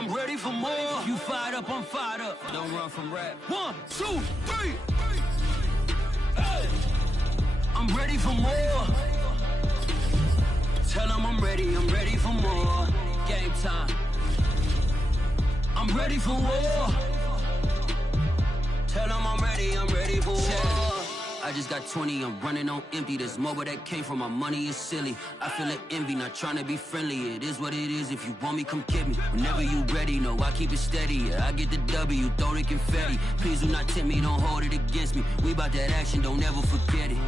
I'm ready for more. You fired up, I'm fired up. Don't run from rap. 1, 2, 3. Hey. I'm ready for more. Tell them I'm ready for more. Game time. I'm ready for war. Tell them I'm ready for war. I just got 20, I'm running on empty. This mobile that came from my money is silly. I feel like envy, not trying to be friendly. It is what it is, if you want me, come get me. Whenever you ready, no, I keep it steady. Yeah, I get the W, throw the confetti. Please do not tempt me, don't hold it against me. We bout that action, don't ever forget it.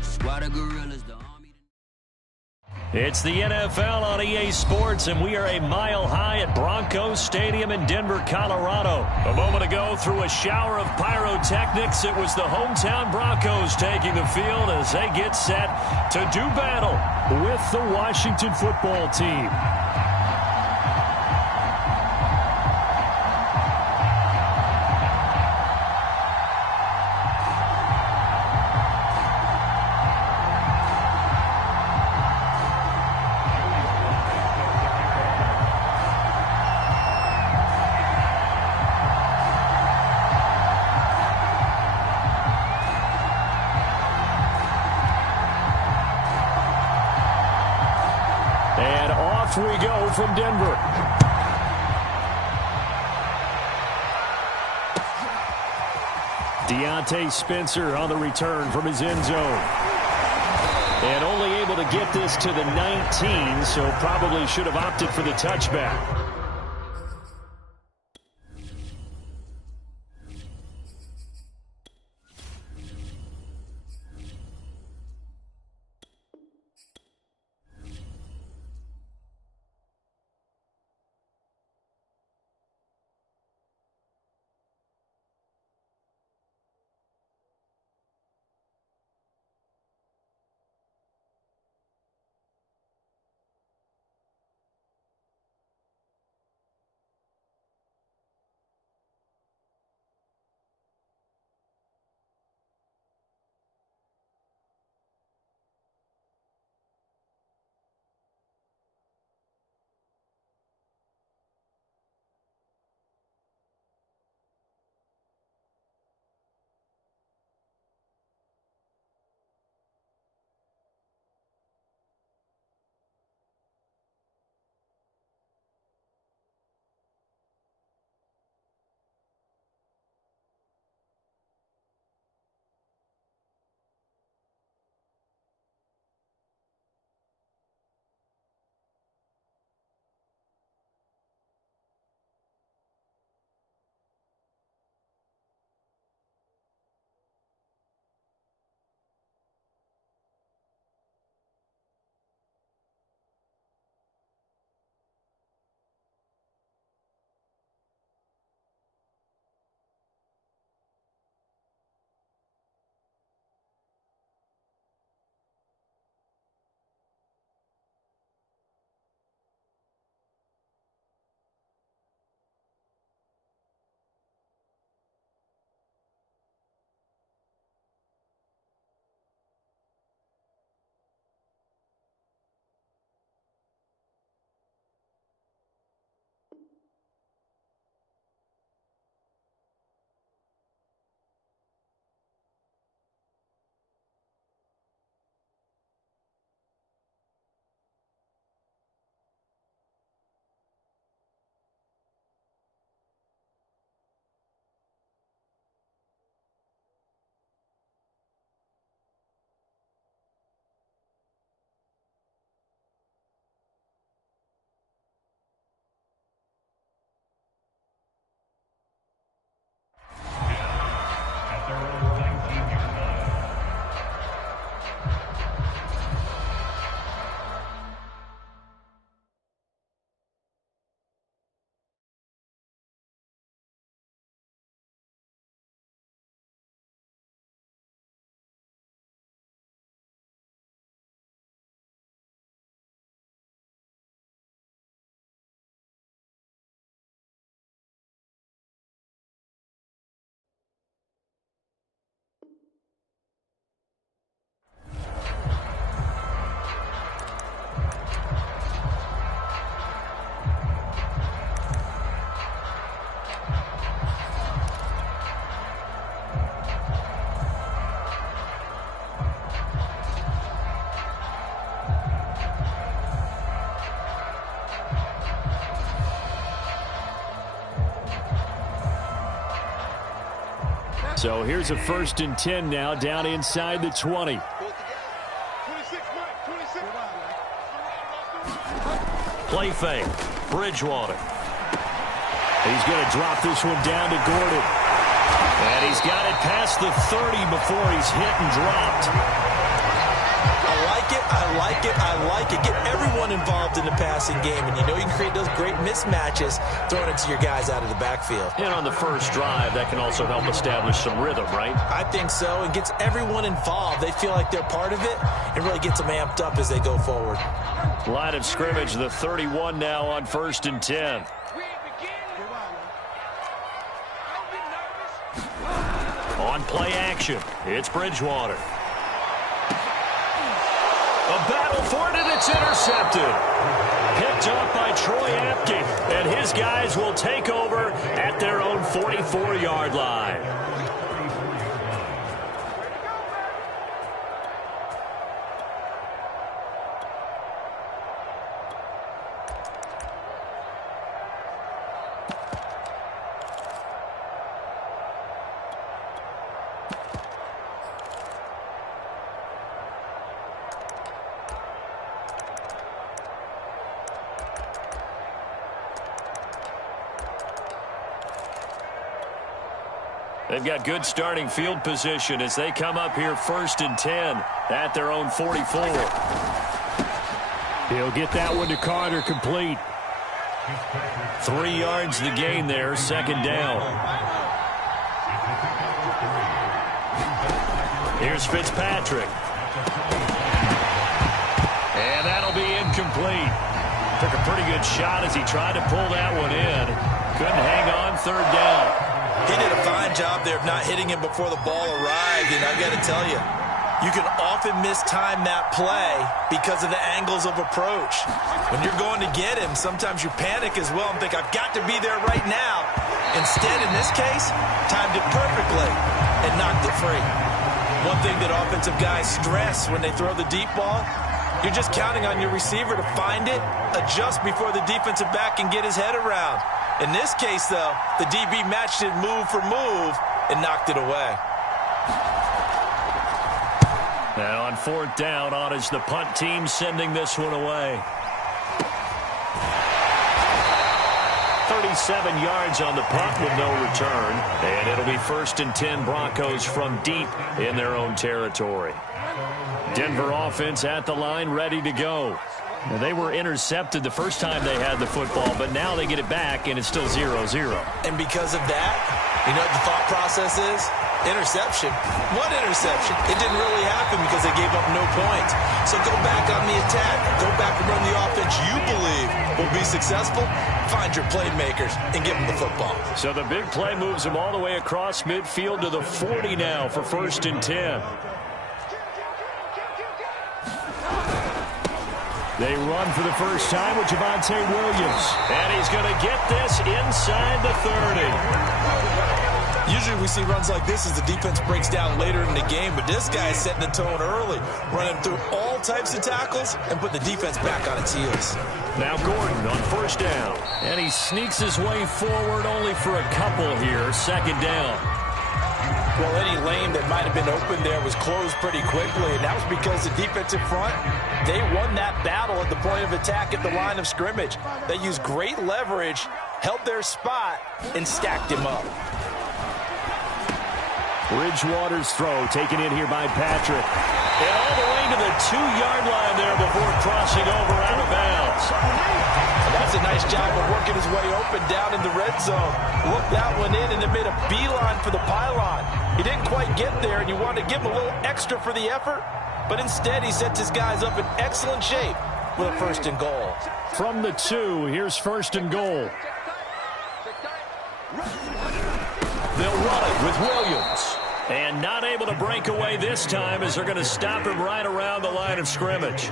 Squad of gorillas, the army. It's the NFL on EA Sports, and we are a mile high at Broncos Stadium in Denver, Colorado. A moment ago, through a shower of pyrotechnics, it was the hometown Broncos taking the field as they get set to do battle with the Washington football team. And off we go from Denver. Deontay Spencer on the return from his end zone. And only able to get this to the 19, so probably should have opted for the touchback. So here's a 1st and 10 now down inside the 20. Play fake. Bridgewater. He's going to drop this one down to Gordon. And he's got it past the 30 before he's hit and dropped. I like it, I like it, I like it. Get everyone involved in the passing game, and you know you can create those great mismatches throwing it to your guys out of the backfield. And on the first drive, that can also help establish some rhythm, right? I think so, and gets everyone involved. They feel like they're part of it, and really gets them amped up as they go forward. Line of scrimmage, the 31 now on 1st and 10. On play action, it's Bridgewater. A battle for it, and it's intercepted. Picked up by Troy Apke, and his guys will take over at their own 44-yard line. They've got good starting field position as they come up here 1st and 10 at their own 44. He'll get that one to Carter complete. 3 yards the gain there, 2nd down. Here's Fitzpatrick. And that'll be incomplete. Took a pretty good shot as he tried to pull that one in. Couldn't hang on, 3rd down. He did a fine job there of not hitting him before the ball arrived, and I've got to tell you, you can often mistime that play because of the angles of approach. When you're going to get him, sometimes you panic as well and think, I've got to be there right now. Instead, in this case, timed it perfectly and knocked it free. One thing that offensive guys stress when they throw the deep ball, you're just counting on your receiver to find it, adjust before the defensive back can get his head around. In this case, though, the DB matched it move for move and knocked it away. And on 4th down, on is the punt team sending this one away. 37 yards on the punt with no return. And it'll be 1st and 10 Broncos from deep in their own territory. Denver offense at the line, ready to go. Now, they were intercepted the first time they had the football, but now they get it back, and it's still 0-0. And because of that, you know what the thought process is? Interception. What interception? It didn't really happen because they gave up no points. So go back on the attack. Go back and run the offense you believe will be successful. Find your playmakers and give them the football. So the big play moves them all the way across midfield to the 40 now for 1st and 10. They run for the first time with Javonte Williams. And he's going to get this inside the 30. Usually we see runs like this as the defense breaks down later in the game, but this guy is setting the tone early, running through all types of tackles and put the defense back on its heels. Now Gordon on 1st down. And he sneaks his way forward only for a couple here, 2nd down. Well, any lane that might have been open there was closed pretty quickly, and that was because the defensive front, they won that battle at the point of attack at the line of scrimmage. They used great leverage, held their spot, and stacked him up. Bridgewater's throw taken in here by Patrick. And all the way to the 2-yard line there before crossing over out of bounds. That's a nice job of working his way open down in the red zone. Looked that one in and then made a beeline for the pylon. He didn't quite get there, and you wanted to give him a little extra for the effort, but instead he sets his guys up in excellent shape with a 1st and goal. From the 2, here's 1st and goal. They'll run it with Williams. And not able to break away this time as they're going to stop him right around the line of scrimmage.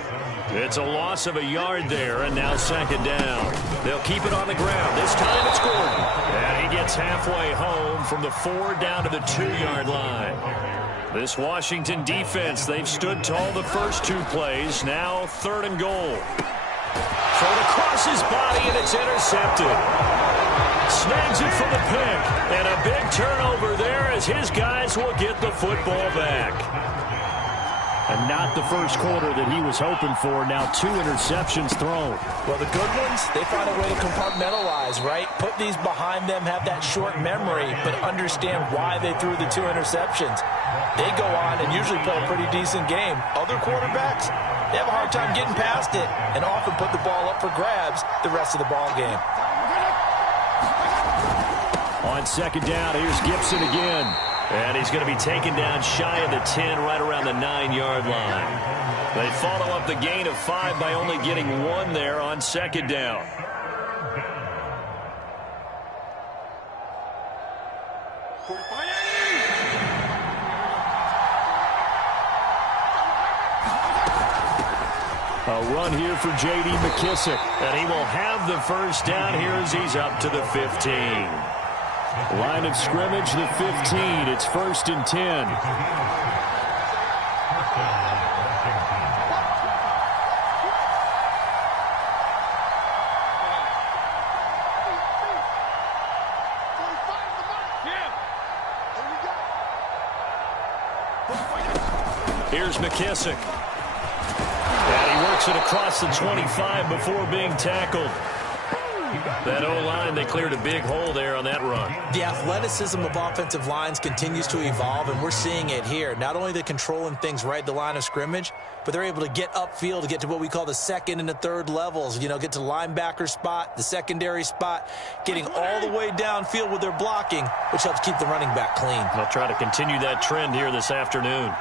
It's a loss of a yard there, and now 2nd down. They'll keep it on the ground. This time it's Gordon. And he gets halfway home from the 4 down to the 2-yard line. This Washington defense, they've stood tall the first 2 plays. Now 3rd and goal. Thrown across his body, and it's intercepted. Snags it for the pick. And a big turnover there as his guys will get the football back. And not the first quarter that he was hoping for. Now 2 interceptions thrown. Well, the good ones, they find a way to compartmentalize, right? Put these behind them, have that short memory, but understand why they threw the 2 interceptions. They go on and usually play a pretty decent game. Other quarterbacks, they have a hard time getting past it and often put the ball up for grabs the rest of the ball game. On second down, here's Gibson again. And he's going to be taken down shy of the 10, right around the 9-yard line. They follow up the gain of 5 by only getting 1 there on second down. A run here for J.D. McKissick. And he will have the first down here as he's up to the 15. Line of scrimmage, the 15. It's 1st and 10. Here's McKissick. And he works it across the 25 before being tackled. That O-line, they cleared a big hole there on that run. The athleticism of offensive lines continues to evolve, and we're seeing it here. Not only they're controlling things right at the line of scrimmage, but they're able to get upfield to get to what we call the second and the third levels. You know, get to the linebacker spot, the secondary spot, getting all the way downfield with their blocking, which helps keep the running back clean. They'll try to continue that trend here this afternoon.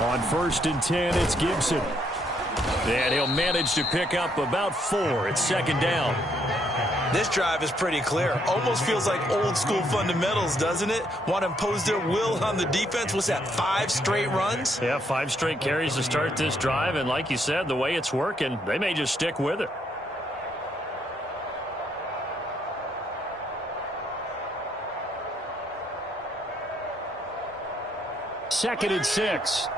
On 1st and 10, it's Gibson. And he'll manage to pick up about 4. It's second down. This drive is pretty clear. Almost feels like old school fundamentals, doesn't it? Want to impose their will on the defense. What's that, 5 straight runs? Yeah, 5 straight carries to start this drive. And like you said, the way it's working, they may just stick with it. Second and 6.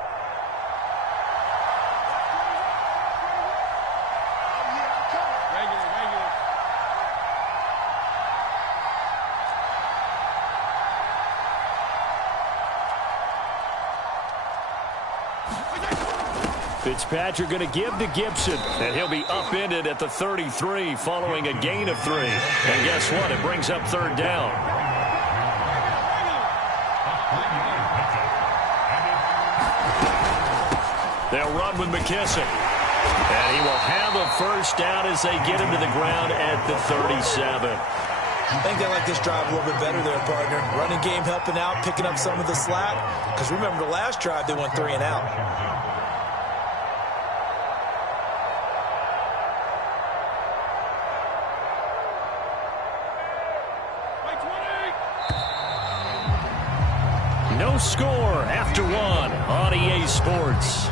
Fitzpatrick going to give to Gibson, and he'll be upended at the 33 following a gain of 3. And guess what? It brings up 3rd down. They'll run with McKissick. And he will have a first down as they get him to the ground at the 37. I think they like this drive a little bit better there, partner. Running game helping out, picking up some of the slack. Because remember the last drive, they went 3 and out. No score after 1 on EA Sports.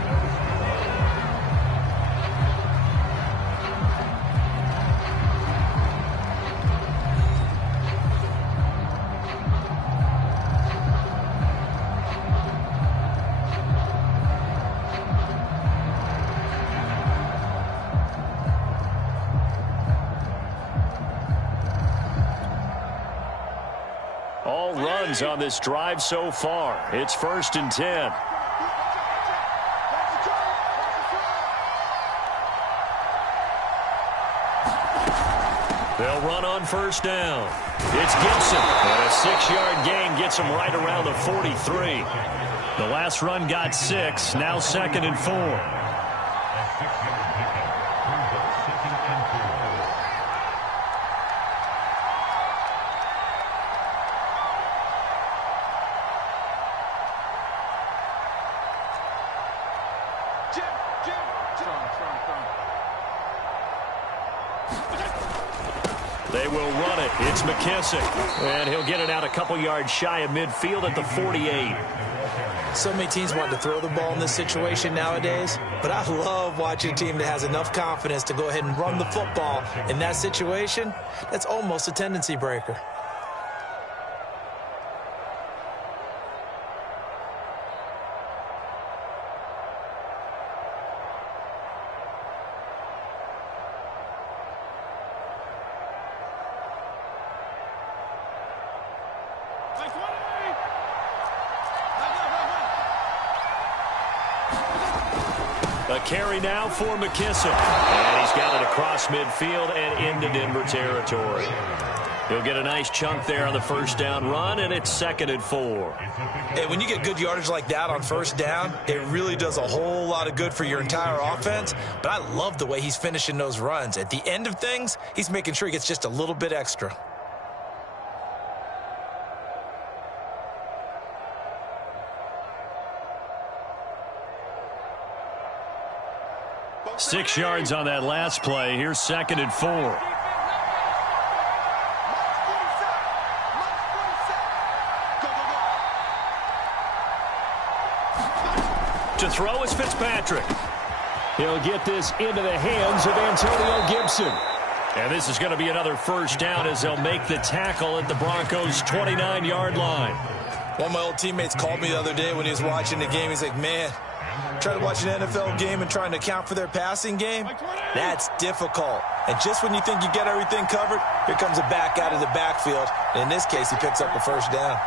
All runs on this drive so far. It's 1st and 10. They'll run on 1st down. It's Gibson. And a 6-yard gain gets him right around the 43. The last run got 6. Now 2nd and 4. They will run it. It's McKissick. And he'll get it out a couple yards shy of midfield at the 48. So many teams want to throw the ball in this situation nowadays, but I love watching a team that has enough confidence to go ahead and run the football. In that situation, that's almost a tendency breaker. A carry now for McKissick. And he's got it across midfield and into Denver territory. He'll get a nice chunk there on the first down run, and it's 2nd and 4. Hey, when you get good yardage like that on first down, it really does a whole lot of good for your entire offense. But I love the way he's finishing those runs. At the end of things, he's making sure he gets just a little bit extra. Six yards on that last play. Here's 2nd and 4. To throw is Fitzpatrick. He'll get this into the hands of Antonio Gibson. And this is going to be another first down as they'll make the tackle at the Broncos' 29-yard line. One of my old teammates called me the other day when he was watching the game. He's like, man, trying to watch an NFL game and trying to account for their passing game, that's difficult. And just when you think you get everything covered, here comes a back out of the backfield. And in this case, he picks up the first down.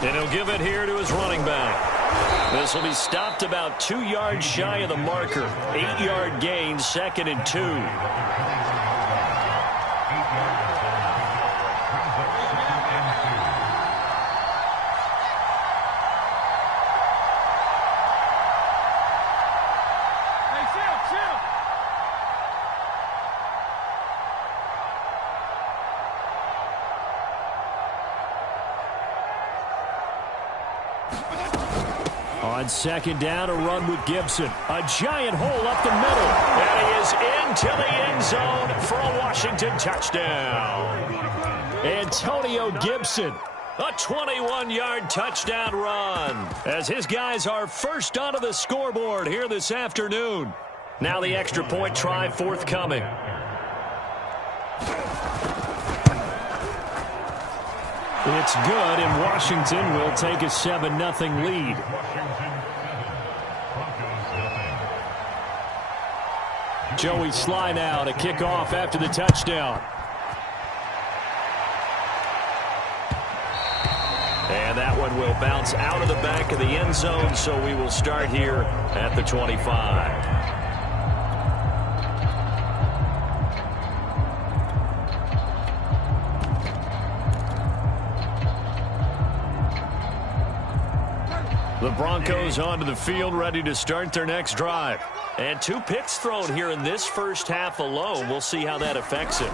And he'll give it here to his running back. This will be stopped about 2 yards shy of the marker. 8-yard gain, 2nd and 2. On 2nd down, a run with Gibson. A giant hole up the middle. And he is into the end zone for a Washington touchdown. Antonio Gibson, a 21-yard touchdown run, as his guys are first onto the scoreboard here this afternoon. Now the extra point try forthcoming. It's good, and Washington will take a 7-0 lead. Joey Sly now to kick off after the touchdown. And that one will bounce out of the back of the end zone, so we will start here at the 25. The Broncos onto the field, ready to start their next drive. And 2 picks thrown here in this first half alone. We'll see how that affects him.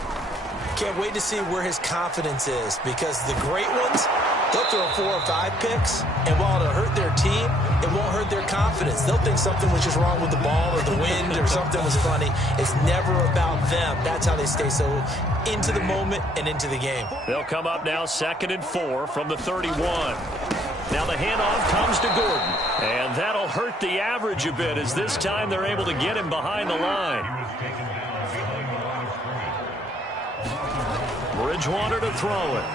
Can't wait to see where his confidence is, because the great ones, they'll throw 4 or 5 picks, and while it'll hurt their team, it won't hurt their confidence. They'll think something was just wrong with the ball or the wind or something was funny. It's never about them. That's how they stay so into the moment and into the game. They'll come up now 2nd and 4 from the 31. Now the handoff comes to Gordon, and that'll hurt the average a bit, as this time they're able to get him behind the line. Bridgewater to throw it.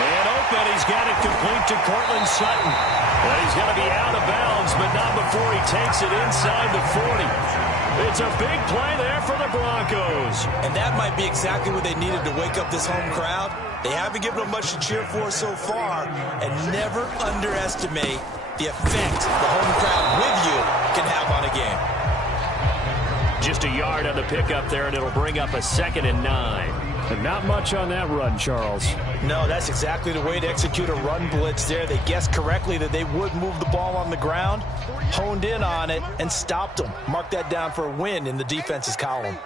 Man open, he's got it complete to Cortland Sutton. Well, he's going to be out of bounds, but not before he takes it inside the 40. It's a big play there for the Broncos. And that might be exactly what they needed to wake up this home crowd. They haven't given them much to cheer for so far, and never underestimate the effect the home crowd with you can have on a game. Just a yard on the pickup there, and it'll bring up a 2nd and 9. And not much on that run, Charles. No, that's exactly the way to execute a run blitz there. They guessed correctly that they would move the ball on the ground, honed in on it, and stopped them. Mark that down for a win in the defense's column.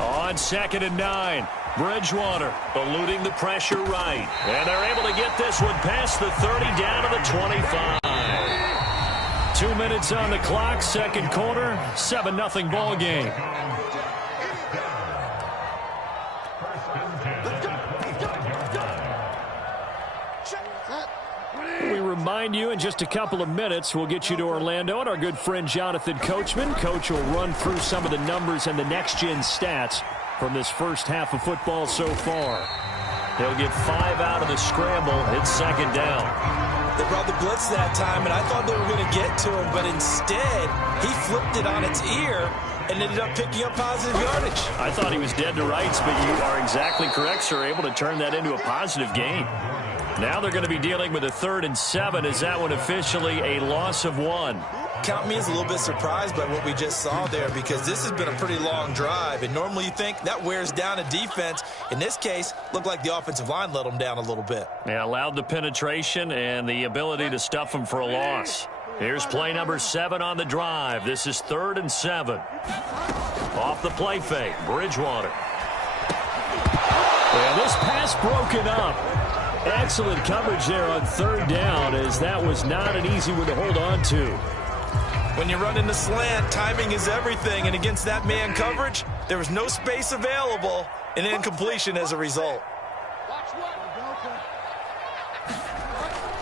On 2nd and 9, Bridgewater eluding the pressure right. And they're able to get this one past the 30 down to the 25. 2 minutes on the clock, second quarter, 7-0 ball game. We remind you in just a couple of minutes, we'll get you to Orlando and our good friend Jonathan Coachman. Coach will run through some of the numbers and the next-gen stats from this first half of football so far. He'll get 5 out of the scramble. It's 2nd down. They brought the blitz that time, and I thought they were going to get to him, but instead, he flipped it on its ear and ended up picking up positive yardage. I thought he was dead to rights, but you are exactly correct, sir. Able to turn that into a positive gain. Now they're going to be dealing with a 3rd and 7. Is that one officially a loss of 1? Count me as a little bit surprised by what we just saw there, because this has been a pretty long drive, and normally you think that wears down a defense. In this case, looked like the offensive line let them down a little bit. Yeah, allowed the penetration and the ability to stuff them for a loss. Here's play number 7 on the drive. This is 3rd and 7. Off the play fake, Bridgewater. Yeah, this pass broken up. Excellent coverage there on 3rd down, as that was not an easy one to hold on to. When you run in the slant, timing is everything, and against that man coverage, there was no space available, and incompletion as a result.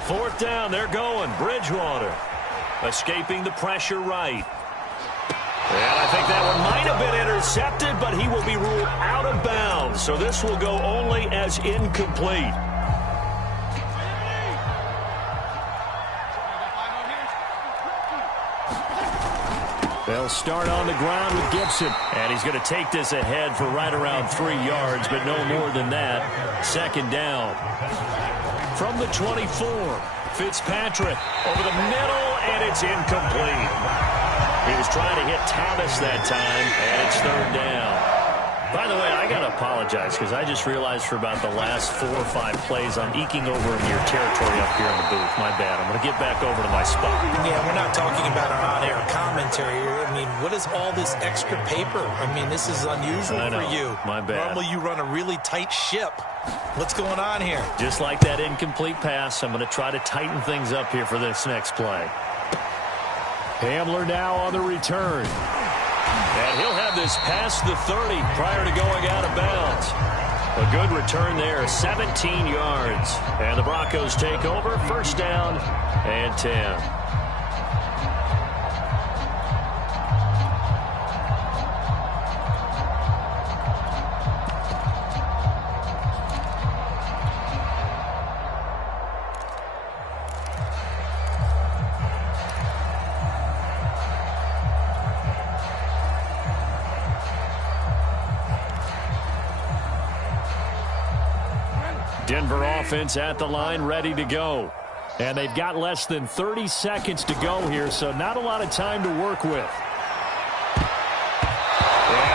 4th down, they're going. Bridgewater escaping the pressure right. And I think that one might have been intercepted, but he will be ruled out of bounds. So this will go only as incomplete. They'll start on the ground with Gibson. And he's going to take this ahead for right around 3 yards, but no more than that. 2nd down. From the 24, Fitzpatrick over the middle, and it's incomplete. He was trying to hit Thomas that time, and it's 3rd down. By the way, I got to apologize, because I just realized for about the last 4 or 5 plays, I'm eking over in your territory up here in the booth. My bad. I'm going to get back over to my spot. Yeah, we're not talking about our on-air commentary here. I mean, what is all this extra paper? I mean, this is unusual for you. My bad. Normally you run a really tight ship. What's going on here? Just like that incomplete pass, I'm going to try to tighten things up here for this next play. Hamler now on the return. And he'll have this past the 30 prior to going out of bounds. A good return there, 17 yards. And the Broncos take over, 1st down and 10. Denver offense at the line, ready to go. And they've got less than 30 seconds to go here, so not a lot of time to work with. And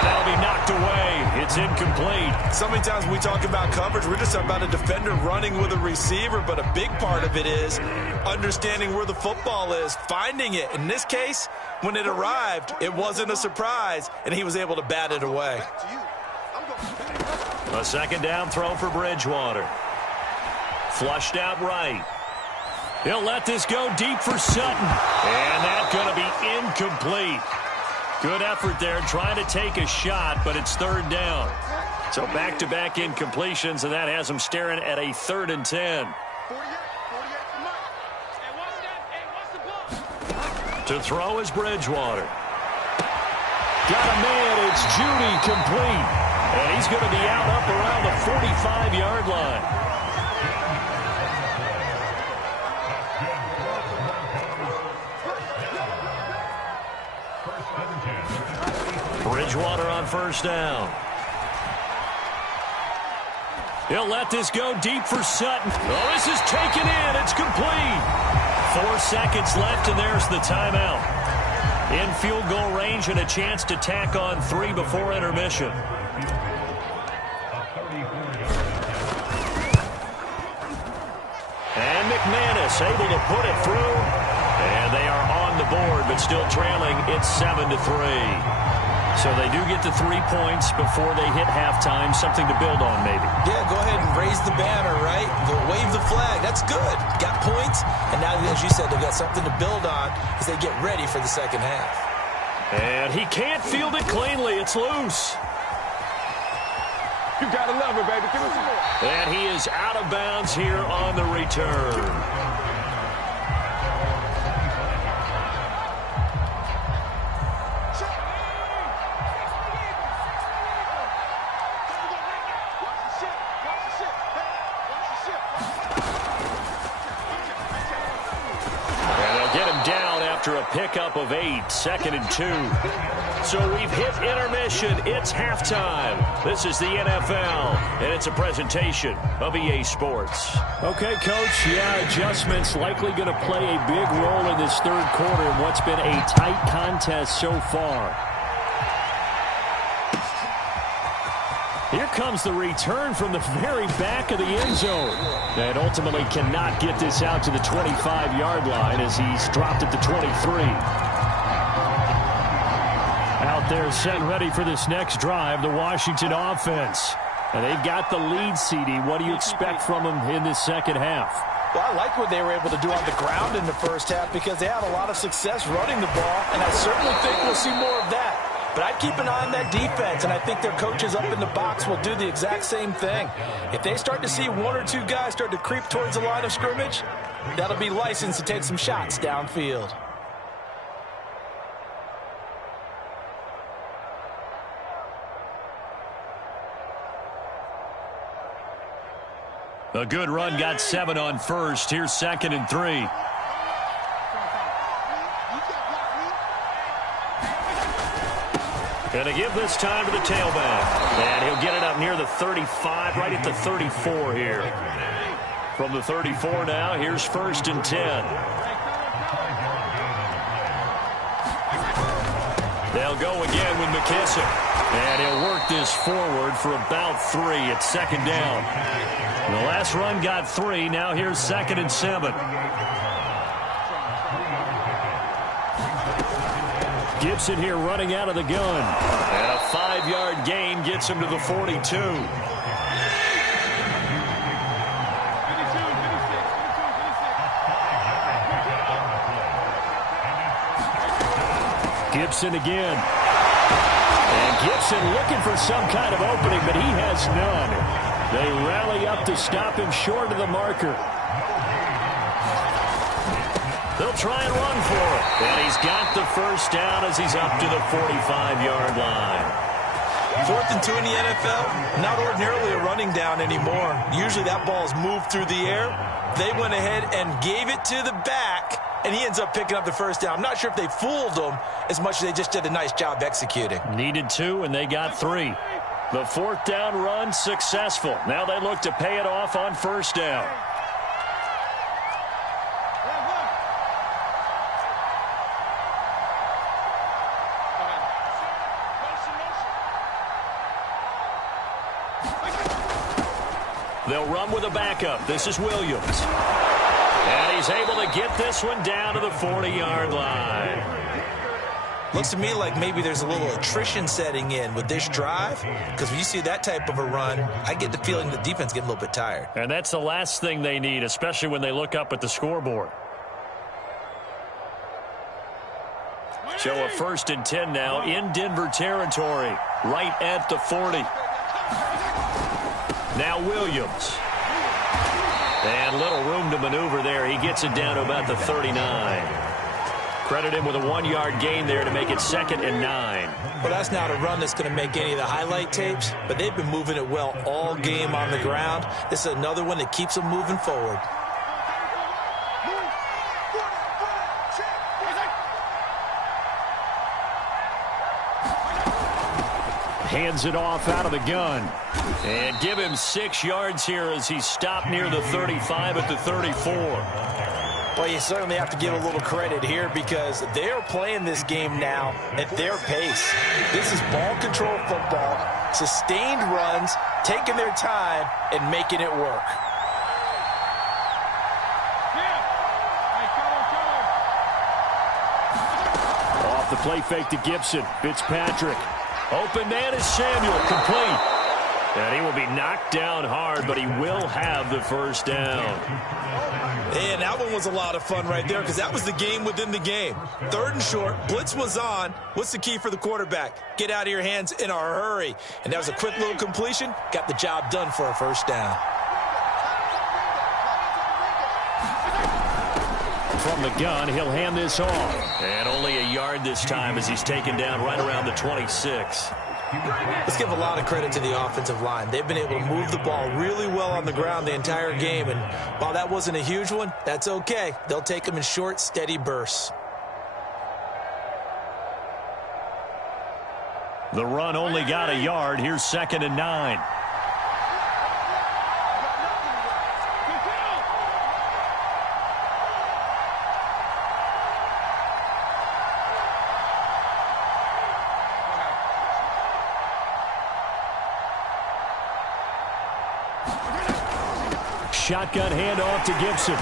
that'll be knocked away. It's incomplete. So many times when we talk about coverage, we're just talking about a defender running with a receiver, but a big part of it is understanding where the football is, finding it. In this case, when it arrived, it wasn't a surprise, and he was able to bat it away. A 2nd down throw for Bridgewater. Flushed out right. He'll let this go deep for Sutton. And that's going to be incomplete. Good effort there trying to take a shot, but it's 3rd down. So back-to-back incompletions, and that has them staring at a 3rd and 10. To throw is Bridgewater. Got a man, it's Judy, complete. And he's going to be out up around the 45-yard line. Bridgewater on 1st down. He'll let this go deep for Sutton. Oh, this is taken in. It's complete. 4 seconds left, and there's the timeout. In field goal range and a chance to tack on 3 before intermission. And McManus able to put it through. And they are on the board, but still trailing. It's 7-3. So they do get the 3 points before they hit halftime. Something to build on, maybe. Yeah, go ahead and raise the banner, right? Wave the flag. That's good. Got points. And now, as you said, they've got something to build on as they get ready for the second half. And he can't field it cleanly. It's loose. You gotta love it, baby. Give us some more. And he is out of bounds here on the return. up of 8, 2nd and 2. So we've hit intermission. It's halftime. This is the NFL, and it's a presentation of EA Sports. Okay, Coach, adjustments likely going to play a big role in this third quarter in what's been a tight contest so far. Here comes the return from the very back of the end zone. And ultimately cannot get this out to the 25-yard line as he's dropped at the 23. Out there set and ready for this next drive, the Washington offense. And they've got the lead, CD. What do you expect from them in this second half? Well, I like what they were able to do on the ground in the first half because they had a lot of success running the ball, and I certainly think we'll see more of that. But I'd keep an eye on that defense, and I think their coaches up in the box will do the exact same thing. If they start to see one or two guys start to creep towards the line of scrimmage, that'll be licensed to take some shots downfield. A good run got 7 on first. Here's 2nd and 3. Going to give this time to the tailback. And he'll get it up near the 35, right at the 34 here. From the 34 now, here's 1st and 10. They'll go again with McKissick. And he'll work this forward for about 3 at 2nd down. The last run got 3. Now here's 2nd and 7. Gibson here running out of the gun. And a 5-yard gain gets him to the 42. Gibson again. And Gibson looking for some kind of opening, but he has none. They rally up to stop him short of the marker. They'll try and run for it. And he's got the first down as he's up to the 45-yard line. 4th and 2 in the NFL, not ordinarily a running down anymore. Usually that ball's moved through the air. They went ahead and gave it to the back, and he ends up picking up the first down. I'm not sure if they fooled him as much as they just did a nice job executing. Needed 2, and they got 3. The 4th down run successful. Now they look to pay it off on 1st down. They'll run with a backup. This is Williams. And he's able to get this one down to the 40-yard line. Looks to me like maybe there's a little attrition setting in with this drive, because when you see that type of a run, I get the feeling the defense getting a little bit tired. And that's the last thing they need, especially when they look up at the scoreboard. So a 1st and 10 now in Denver territory, right at the 40. Now Williams. And little room to maneuver there. He gets it down to about the 39. Credit him with a 1-yard gain there to make it 2nd and 9. Well, that's not a run that's going to make any of the highlight tapes, but they've been moving it well all game on the ground. This is another one that keeps them moving forward. Hands it off out of the gun. And give him 6 yards here as he stopped near the 35 at the 34. Well, you certainly have to give a little credit here because they're playing this game now at their pace. This is ball control football, sustained runs, taking their time, and making it work. Off the play fake to Gibson. Fitzpatrick. Open man is Samuel, complete. And he will be knocked down hard, but he will have the first down. And that one was a lot of fun right there because that was the game within the game. 3rd and short, blitz was on. What's the key for the quarterback? Get out of your hands in a hurry. And that was a quick little completion. Got the job done for a first down. From the gun, he'll hand this off. And only a yard this time as he's taken down right around the 26. Let's give a lot of credit to the offensive line. They've been able to move the ball really well on the ground the entire game. And while that wasn't a huge one, that's okay. They'll take them in short, steady bursts. The run only got a yard. Here's 2nd and 9. Shotgun handoff to Gibson.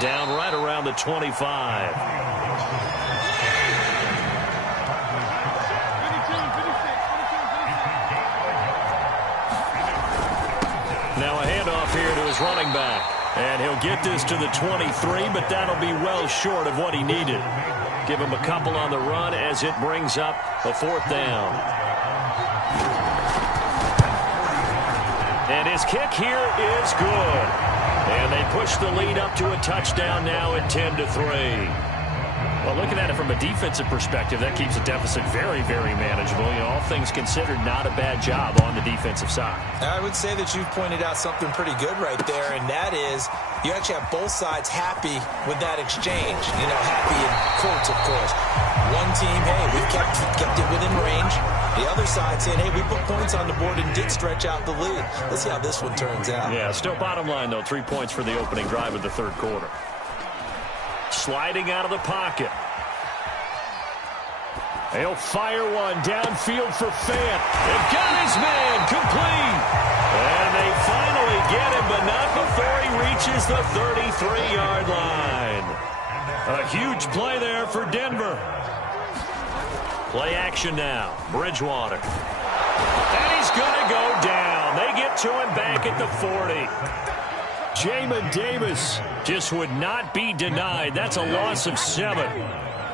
Down right around the 25. Now a handoff here to his running back. And he'll get this to the 23, but that'll be well short of what he needed. Give him a couple on the run as it brings up a 4th down. And his kick here is good. And they push the lead up to a touchdown now at 10-3. Well, looking at it from a defensive perspective, that keeps the deficit very, very manageable. You know, all things considered, not a bad job on the defensive side. I would say that you've pointed out something pretty good right there, and that is you actually have both sides happy with that exchange. You know, happy in quotes, of course. One team, hey, we've kept it within range. The other side saying, hey, we put points on the board and did stretch out the lead. Let's see how this one turns out. Yeah, still bottom line, though, 3 points for the opening drive of the 3rd quarter. Sliding out of the pocket. He'll fire one downfield for Fant. They've got his man complete. And they finally get him, but not before he reaches the 33-yard line. A huge play there for Denver. Play action now. Bridgewater. And he's going to go down. They get to him back at the 40. Jamin Davis just would not be denied. That's a loss of 7.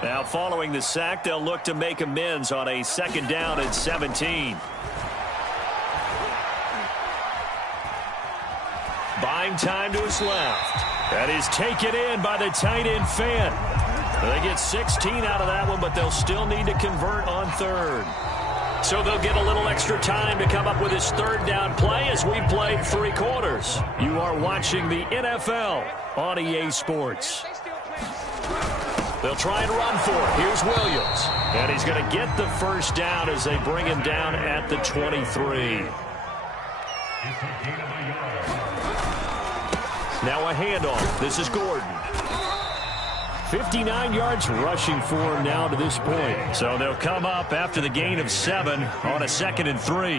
Now following the sack, they'll look to make amends on a 2nd down and 17. Buying time to his left. That is taken in by the tight end Fant. They get 16 out of that one, but they'll still need to convert on 3rd. So they'll get a little extra time to come up with his 3rd down play as we played 3 quarters. You are watching the NFL on EA Sports. They'll try and run for it. Here's Williams. And he's going to get the 1st down as they bring him down at the 23. Now a handoff. This is Gordon. 59 yards rushing for him now to this point. So they'll come up after the gain of 7 on a 2nd and 3.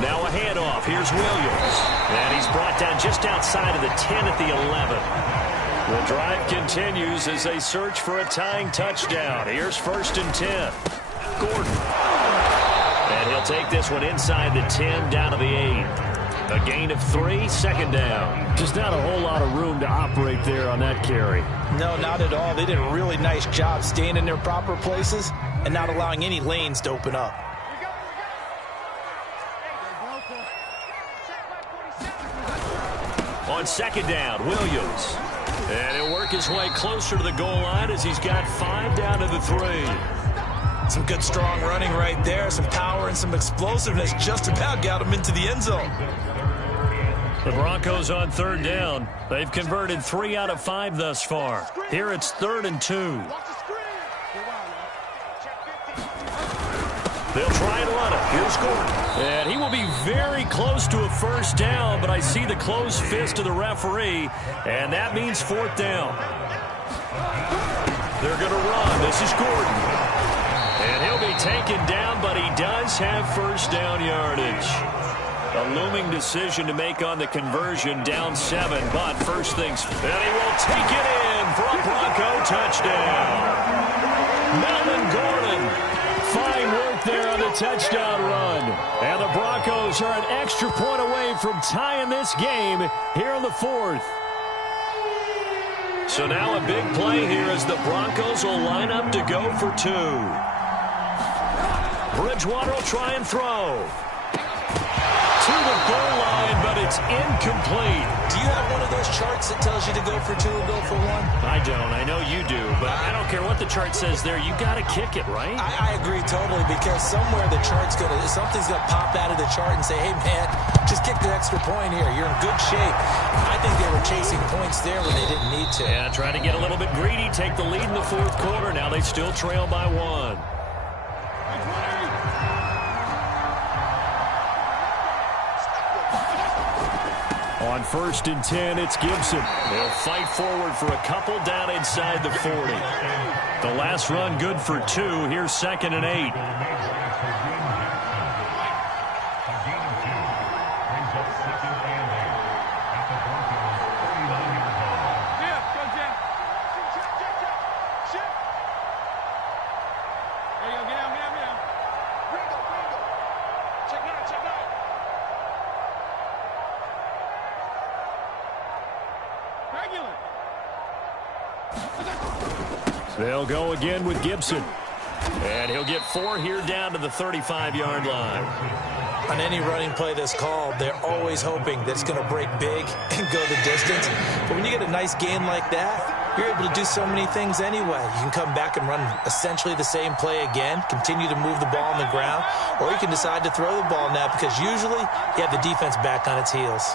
Now a handoff. Here's Williams. And he's brought down just outside of the 10 at the 11. The drive continues as they search for a tying touchdown. Here's 1st and 10. Gordon. And he'll take this one inside the 10 down to the 8. A gain of 3, 2nd down. Just not a whole lot of room to operate there on that carry. No, not at all. They did a really nice job staying in their proper places and not allowing any lanes to open up. On 2nd down, Williams. And he'll work his way closer to the goal line as he's got 5 down to the 3. Some good strong running right there, some power and some explosiveness just about got him into the end zone. The Broncos on 3rd down. They've converted 3 out of 5 thus far. Here it's 3rd and 2. They'll try and run it. Here's Gordon. And he will be very close to a 1st down, but I see the closed fist of the referee, and that means 4th down. They're going to run. This is Gordon. And he'll be taken down, but he does have 1st down yardage. A looming decision to make on the conversion, down 7, but first things, and he will take it in for a Bronco touchdown. Melvin Gordon, fine work there on the touchdown run. And the Broncos are an extra point away from tying this game here in the 4th. So now a big play here as the Broncos will line up to go for 2. Bridgewater will try and throw. To the goal line, but it's incomplete. Do you have one of those charts that tells you to go for 2 or go for 1? I don't. I know you do, but I don't care what the chart says there. You got to kick it, right? I agree totally, because somewhere the chart's something's going to pop out of the chart and say, hey, man, just kick the extra point here. You're in good shape. I think they were chasing points there when they didn't need to. Yeah, trying to get a little bit greedy, take the lead in the 4th quarter. Now they still trail by 1. On 1st and 10, it's Gibson. They'll fight forward for a couple down inside the 40. The last run good for 2. Here's 2nd and 8. They'll go again with Gibson. And he'll get 4 here down to the 35-yard line. On any running play that's called, they're always hoping that it's going to break big and go the distance. But when you get a nice gain like that, you're able to do so many things anyway. You can come back and run essentially the same play again, continue to move the ball on the ground, or you can decide to throw the ball now because usually you have the defense back on its heels.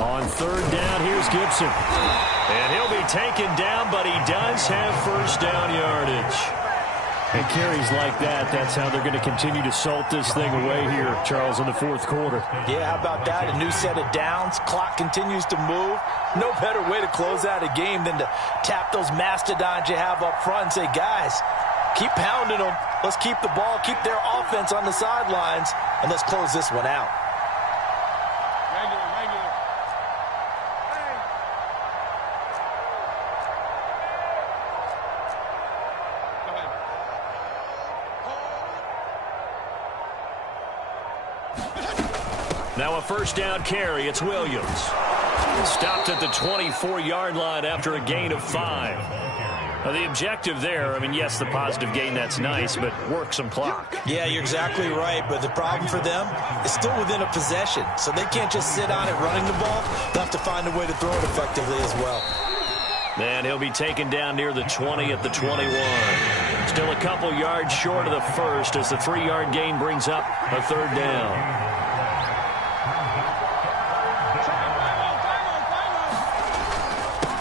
On 3rd down, here's Gibson. And he'll be taken down, but he does have 1st down yardage. And carries like that, that's how they're going to continue to salt this thing away here, Charles, in the 4th quarter. Yeah, how about that? A new set of downs. Clock continues to move. No better way to close out a game than to tap those mastodons you have up front and say, guys, keep pounding them. Let's keep the ball, keep their offense on the sidelines, and let's close this one out. Now a 1st down carry. It's Williams. Stopped at the 24-yard line after a gain of 5. Now the objective there, I mean, yes, the positive gain, that's nice, but work some clock. Yeah, you're exactly right, but the problem for them is still within a possession, so they can't just sit on it running the ball. They'll have to find a way to throw it effectively as well. And he'll be taken down near the 20 at the 21. Still a couple yards short of the 1st as the 3-yard gain brings up a 3rd down.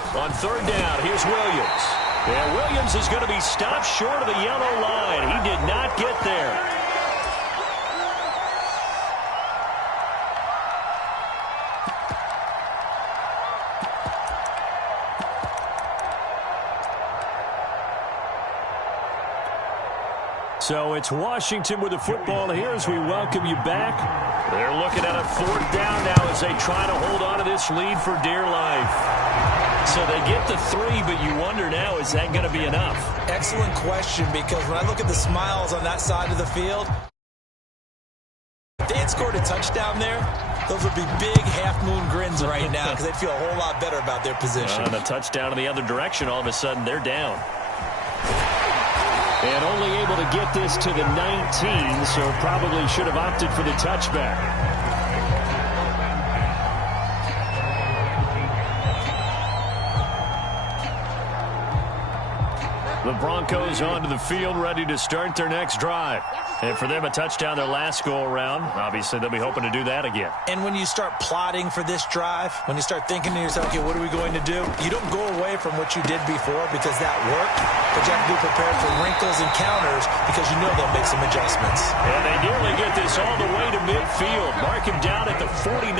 On 3rd down, here's Williams. And Williams is going to be stopped short of the yellow line. He did not get there. So it's Washington with the football here as we welcome you back. They're looking at a 4th down now as they try to hold on to this lead for dear life. So they get the 3, but you wonder now, is that going to be enough? Excellent question, because when I look at the smiles on that side of the field, if they had scored a touchdown there, those would be big half-moon grins right now because they'd feel a whole lot better about their position. And a touchdown in the other direction, all of a sudden they're down. And only able to get this to the 19, so probably should have opted for the touchback. The Broncos onto the field, ready to start their next drive. And for them, a touchdown their last go-around. Obviously, they'll be hoping to do that again. And when you start plotting for this drive, when you start thinking to yourself, okay, what are we going to do? You don't go away from what you did before because that worked, but you have to be prepared for wrinkles and counters because you know they'll make some adjustments. And they nearly get this all the way to midfield. Mark him down at the 49.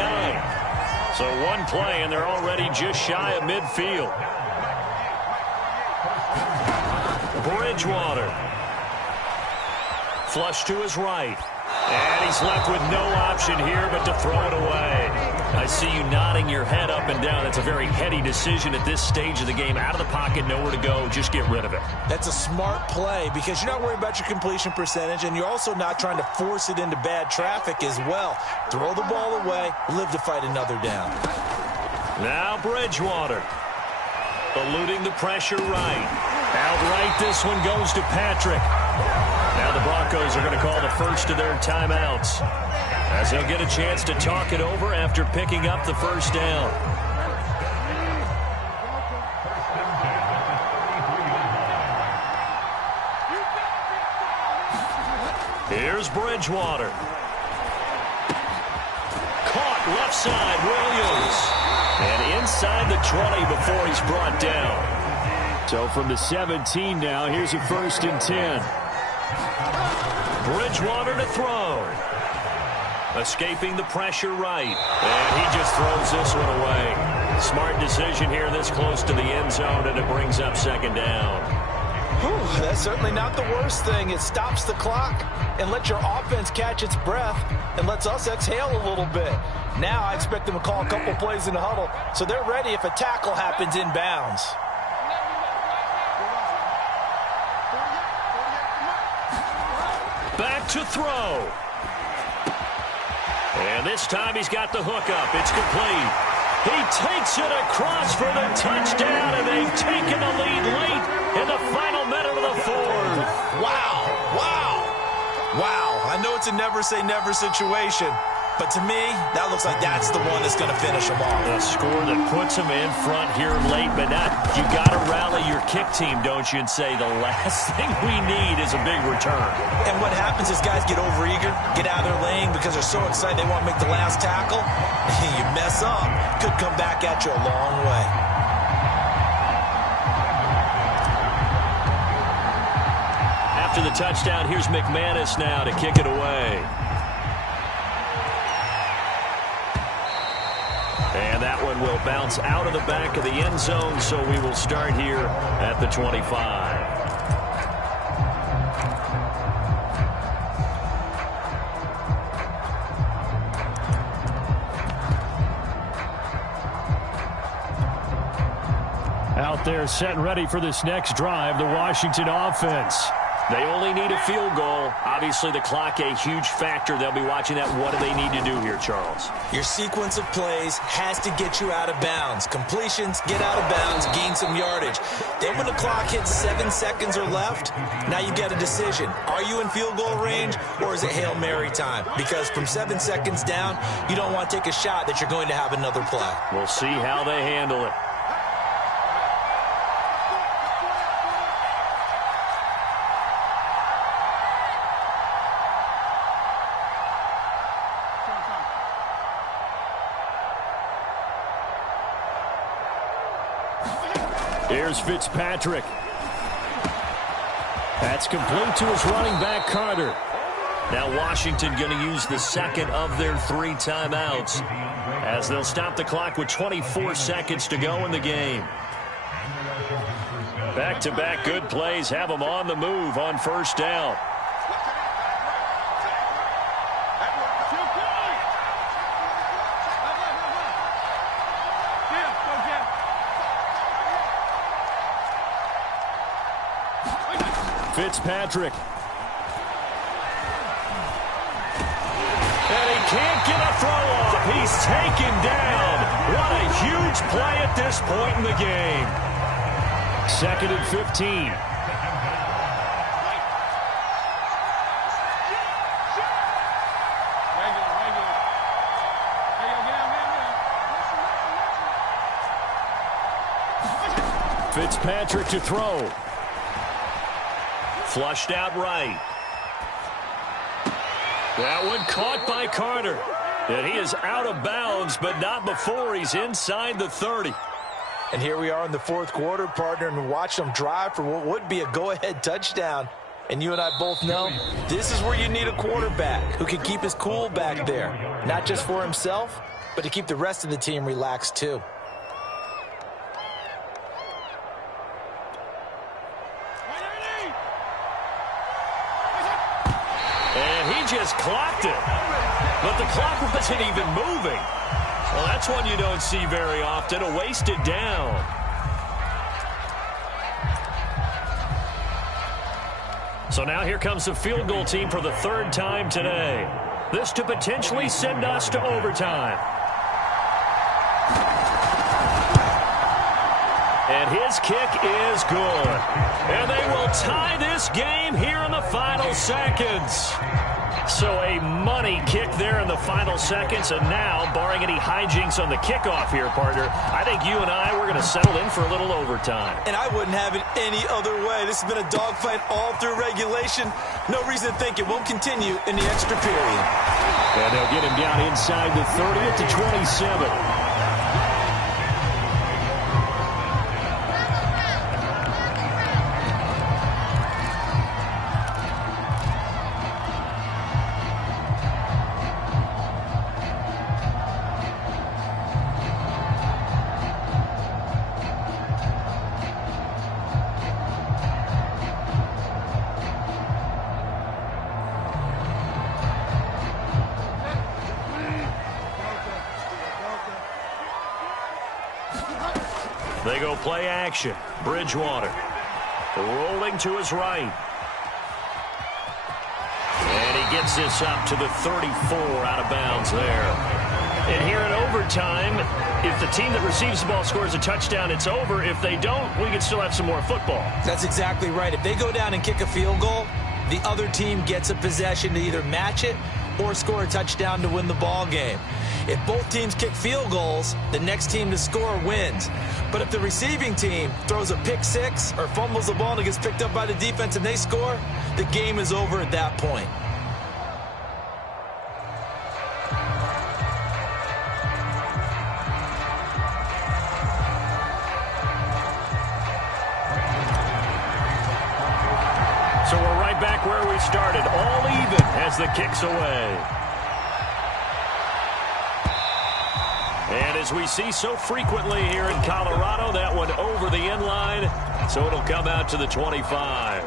So one play, and they're already just shy of midfield. Bridgewater. Flush to his right. And he's left with no option here but to throw it away. I see you nodding your head up and down. That's a very heady decision at this stage of the game. Out of the pocket, nowhere to go. Just get rid of it. That's a smart play because you're not worried about your completion percentage, and you're also not trying to force it into bad traffic as well. Throw the ball away, live to fight another down. Now Bridgewater. Eluding the pressure right. Outright, this one goes to Patrick. Now the Broncos are going to call the first of their timeouts as they'll get a chance to talk it over after picking up the 1st down. Here's Bridgewater. Caught left side, Williams. And inside the 20 before he's brought down. So from the 17 now, here's a 1st and 10. Bridgewater to throw. Escaping the pressure right. And he just throws this one away. Smart decision here this close to the end zone, and it brings up 2nd down. Whew, that's certainly not the worst thing. It stops the clock and lets your offense catch its breath and lets us exhale a little bit. Now I expect them to call a couple plays in the huddle so they're ready if a tackle happens inbounds. Back to throw. And this time he's got the hook up. It's complete. He takes it across for the touchdown, and they've taken the lead late in the final minute of the 4th. Wow, wow, wow. I know it's a never-say-never situation, but to me, that looks like that's the one that's going to finish them off. A score that puts them in front here late, but not. You got to rally your kick team, don't you, and say the last thing we need is a big return. And what happens is guys get overeager, get out of their lane because they're so excited they want to make the last tackle. You mess up, could come back at you a long way. After the touchdown, here's McManus now to kick it away. And that one will bounce out of the back of the end zone, so we will start here at the 25. Out there set and ready for this next drive, the Washington offense. They only need a field goal. Obviously, the clock a huge factor. They'll be watching that. What do they need to do here, Charles? Your sequence of plays has to get you out of bounds. Completions, get out of bounds, gain some yardage. Then when the clock hits 7 seconds or left, now you get a decision. Are you in field goal range, or is it Hail Mary time? Because from 7 seconds down, you don't want to take a shot that you're going to have another play. We'll see how they handle it. Here's Fitzpatrick. That's complete to his running back, Carter. Now Washington going to use the second of their 3 timeouts as they'll stop the clock with 24 seconds to go in the game. Back-to-back good plays have them on the move on 1st down. Fitzpatrick. And he can't get a throw off. He's taken down. What a huge play at this point in the game. 2nd and 15. Fitzpatrick to throw. Flushed out right. That one caught by Carter. And he is out of bounds, but not before he's inside the 30. And here we are in the 4th quarter, partner, and watch them drive for what would be a go-ahead touchdown. And you and I both know this is where you need a quarterback who can keep his cool back there. Not just for himself, but to keep the rest of the team relaxed too. Just clocked it, but the clock wasn't even moving. Well, that's one you don't see very often, a wasted down. So now here comes the field goal team for the 3rd time today. This to potentially send us to overtime. And his kick is good. And they will tie this game here in the final seconds. So a money kick there in the final seconds. And now, barring any hijinks on the kickoff here, partner, I think you and I, we're going to settle in for a little overtime. And I wouldn't have it any other way. This has been a dogfight all through regulation. No reason to think it won't continue in the extra period. And they'll get him down inside the 30 at the 27. They go play action. Bridgewater rolling to his right. And he gets this up to the 34 out of bounds there. And here in overtime, if the team that receives the ball scores a touchdown, it's over. If they don't, we can still have some more football. That's exactly right. If they go down and kick a field goal, the other team gets a possession to either match it or score a touchdown to win the ball game. If both teams kick field goals, the next team to score wins. But if the receiving team throws a pick six or fumbles the ball and it gets picked up by the defense and they score, the game is over at that point. So we're right back where we started, all even as the kick's away. And as we see so frequently here in Colorado, that one over the end line, so it'll come out to the 25.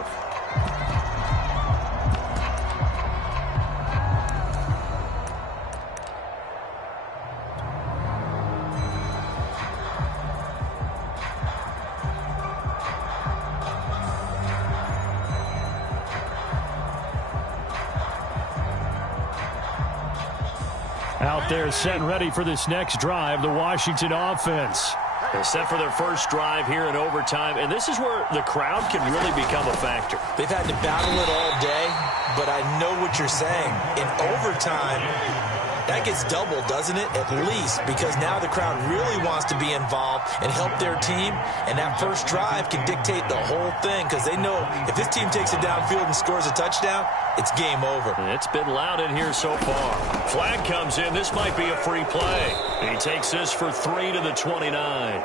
Out there set and ready for this next drive, the Washington offense. They're set for their first drive here in overtime, and this is where the crowd can really become a factor. They've had to battle it all day, but I know what you're saying. In overtime, that gets doubled, doesn't it? At least, because now the crowd really wants to be involved and help their team, and that first drive can dictate the whole thing because they know if this team takes it downfield and scores a touchdown, it's game over. It's been loud in here so far. Flag comes in. This might be a free play. He takes this for 3 to the 29.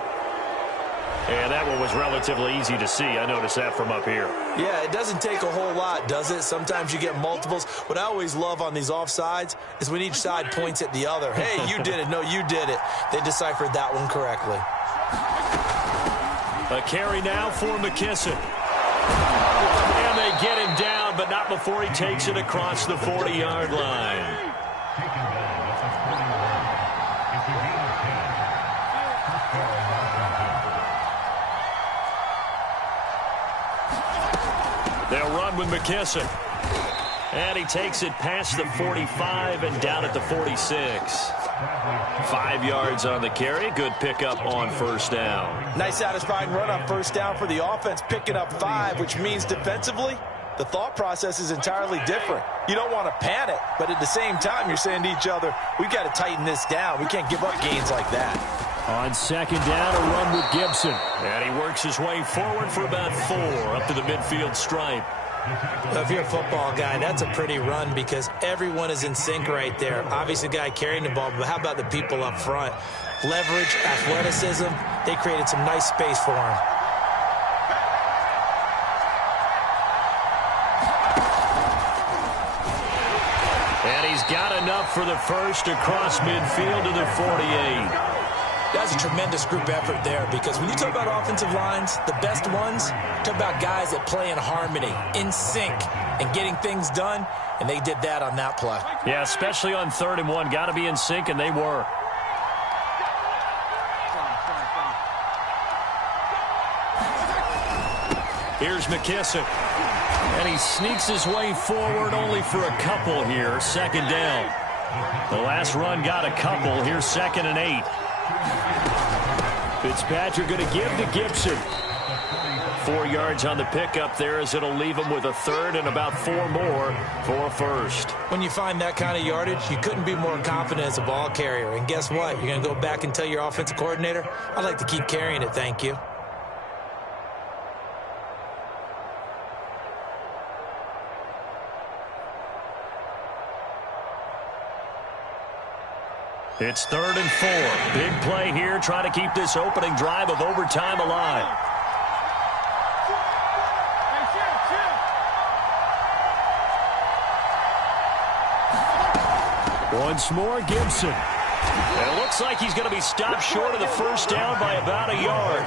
And that one was relatively easy to see. I noticed that from up here. Yeah, it doesn't take a whole lot, does it? Sometimes you get multiples. What I always love on these offsides is when each side points at the other. Hey, you did it. No, you did it. They deciphered that one correctly. A carry now for McKissick. And they get him down, but not before he takes it across the 40-yard line. They'll run with McKissick. And he takes it past the 45 and down at the 46. 5 yards on the carry. Good pickup on first down. Nice satisfying run on first down for the offense, picking up 5, which means defensively, the thought process is entirely different. You don't want to panic, but at the same time, you're saying to each other, we've got to tighten this down. We can't give up gains like that. On second down, a run with Gibson. And he works his way forward for about 4 up to the midfield stripe. Well, if you're a football guy, that's a pretty run because everyone is in sync right there. Obviously, the guy carrying the ball, but how about the people up front? Leverage, athleticism, they created some nice space for him. And he's got enough for the first across midfield to the 48. That's a tremendous group effort there because when you talk about offensive lines, the best ones, talk about guys that play in harmony, in sync, and getting things done, and they did that on that play. Yeah, especially on 3rd and 1. Got to be in sync, and they were. Here's McKissick. And he sneaks his way forward only for a couple here. Second down. The last run got a couple. Here's 2nd and 8. Fitzpatrick going to give to Gibson. 4 yards on the pickup there as it'll leave him with a third and about 4 more for a first. When you find that kind of yardage, you couldn't be more confident as a ball carrier. And guess what? You're going to go back and tell your offensive coordinator, I'd like to keep carrying it, thank you. It's 3rd and 4. Big play here. Try to keep this opening drive of overtime alive. Once more, Gibson. And it looks like he's going to be stopped short of the first down by about a yard.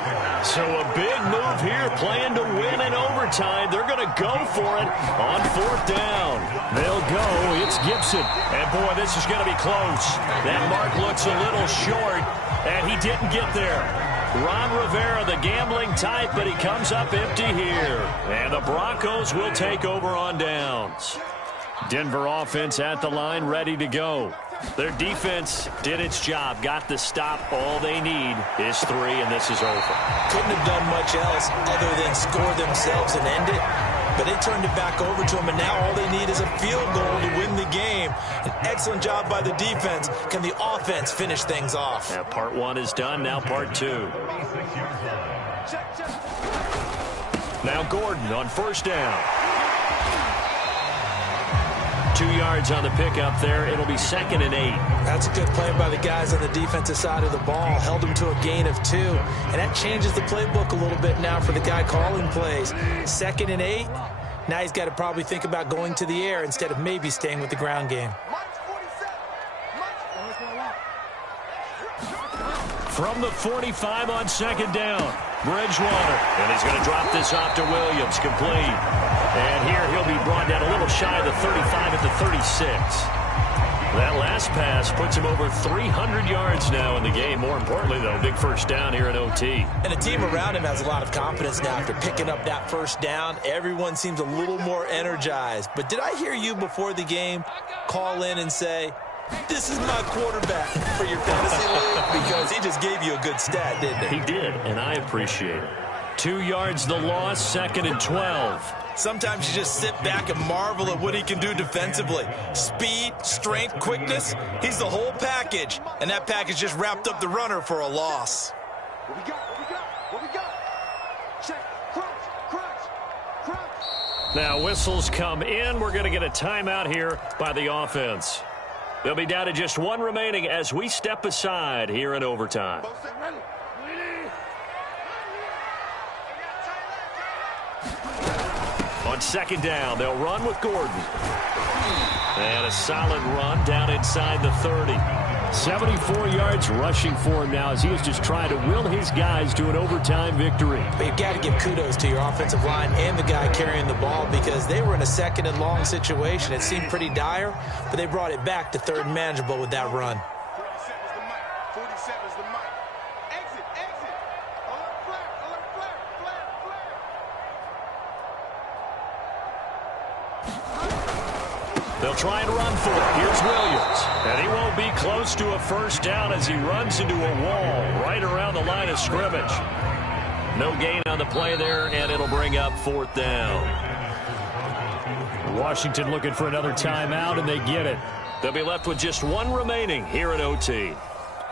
So a big move here, playing to win in overtime. They're going to go for it on 4th down. They'll go. It's Gibson. And, boy, this is going to be close. That mark looks a little short, and he didn't get there. Ron Rivera, the gambling type, but he comes up empty here. And the Broncos will take over on downs. Denver offense at the line, ready to go. Their defense did its job, got the stop. All they need is 3, and this is over. Couldn't have done much else other than score themselves and end it. But they turned it back over to them, and now all they need is a field goal to win the game. An excellent job by the defense. Can the offense finish things off? Yeah, part 1 is done, now part 2. Now Gordon on 1st down. 2 yards on the pickup there. It'll be 2nd and 8. That's a good play by the guys on the defensive side of the ball. Held them to a gain of 2. And that changes the playbook a little bit now for the guy calling plays. 2nd and 8. Now he's got to probably think about going to the air instead of maybe staying with the ground game. From the 45 on 2nd down, Bridgewater. And he's going to drop this off to Williams, complete. And here he'll be brought down a little shy of the 35 at the 36. That last pass puts him over 300 yards now in the game. More importantly, though, big first down here in OT. And the team around him has a lot of confidence now after picking up that first down. Everyone seems a little more energized. But did I hear you before the game call in and say, this is my quarterback for your fantasy league? Because he just gave you a good stat, didn't he? He did, and I appreciate it. 2 yards the loss, 2nd and 12. Sometimes you just sit back and marvel at what he can do defensively. Speed, strength, quickness, he's the whole package. And that package just wrapped up the runner for a loss. What we got? Check, crunch. Now whistles come in. We're going to get a timeout here by the offense. They'll be down to just 1 remaining as we step aside here in overtime. On 2nd down, they'll run with Gordon. And a solid run down inside the 30. 74 yards rushing for him now as he is just trying to will his guys to an overtime victory. But you've got to give kudos to your offensive line and the guy carrying the ball because they were in a 2nd and long situation. It seemed pretty dire, but they brought it back to 3rd and manageable with that run. 47's the mic. Exit. Alert flare. They'll try and run for it. Here's Williams. And he won't be close to a first down as he runs into a wall right around the line of scrimmage. No gain on the play there, and it'll bring up 4th down. Washington looking for another timeout, and they get it. They'll be left with just 1 remaining here at OT.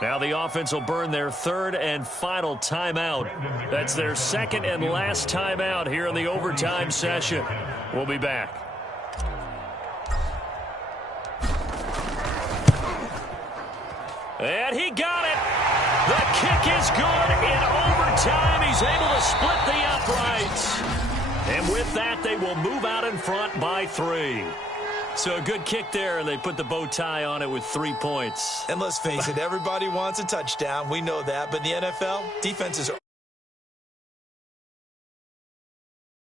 Now the offense will burn their 3rd and final timeout. That's their 2nd and last timeout here in the overtime session. We'll be back. And he got it. The kick is good in overtime. He's able to split the uprights. And with that, they will move out in front by 3. So a good kick there, and they put the bow tie on it with 3 points. And let's face it, everybody wants a touchdown. We know that. But in the NFL, defenses are